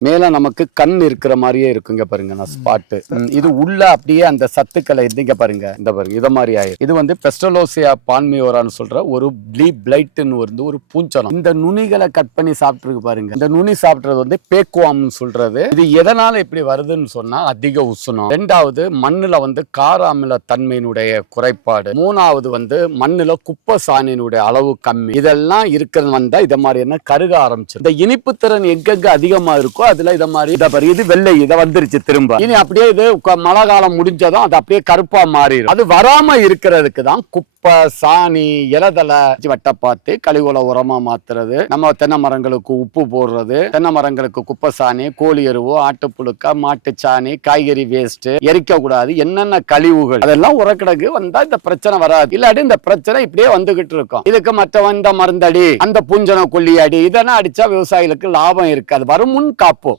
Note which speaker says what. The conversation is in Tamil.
Speaker 1: மேல நமக்கு கண் இருக்கிற மாதிரியே இருக்குங்க பாருங்க நான் ஸ்பாட்டு இது உள்ள அப்படியே அந்த சத்துக்களை இங்க பாருங்க இந்த பாருங்க இத மாதிரி ஆயிரும் இது வந்து பெஸ்டலோசியா பான்மியோரான்னு சொல்ற ஒரு ப்ளீ பிளைட்னு வந்து ஒரு பூஞ்சனம். இந்த நுனிகளை கட் பண்ணி சாப்பிட்டுருக்கு பாருங்க. இந்த நுனி சாப்பிடுறது வந்து பேக்குவாம்னு சொல்றது. இது எதனால இப்படி வருதுன்னு சொன்னா அதிக உஷ்ணம். ரெண்டாவது மண்ணுல வந்து கார அமில தன்மையினுடைய குறைபாடு. மூணாவது வந்து மண்ணுல குப்பை சாணியினுடைய அளவு கம்மி. இதெல்லாம் இருக்கிறது வந்தா இத மாதிரி என்ன கருக ஆரம்பிச்சு இந்த இனிப்பு திறன் எங்கெங்க அதிகமா இருக்கோ அதுல இத மாதிரி இத பாரு இது வெள்ளை இத வந்துருச்சு திரும்ப. இனி அப்படியே இது மழை காலம் முடிஞ்சதும் அது அப்படியே கருப்பா மாறிடும் அது வராம இருக்கிறதுக்கு தான் குப்பை குப்பை சாணி இலதலை வட்ட பார்த்து கழிவுல உரமா மாத்துறது. நம்ம தென்னை மரங்களுக்கு உப்பு போடுறது. தென்னை மரங்களுக்கு குப்பை சாணி கோழி எருவு ஆட்டுப்புழுக்க மாட்டு சாணி காய்கறி வேஸ்ட் எரிக்க கூடாது. என்னென்ன கழிவுகள்? அதெல்லாம் உரக்கிடக்கு வந்தா இந்த பிரச்சனை வராது. இல்லாட்டி இந்த பிரச்சனை இப்படியே வந்துகிட்டு இருக்கும். இதுக்கு மற்றவன் இந்த மருந்தடி அந்த பூஞ்சன கொல்லி அடி இதெல்லாம் அடிச்சா விவசாயிகளுக்கு லாபம் இருக்காது. வரும் முன் காப்போம்.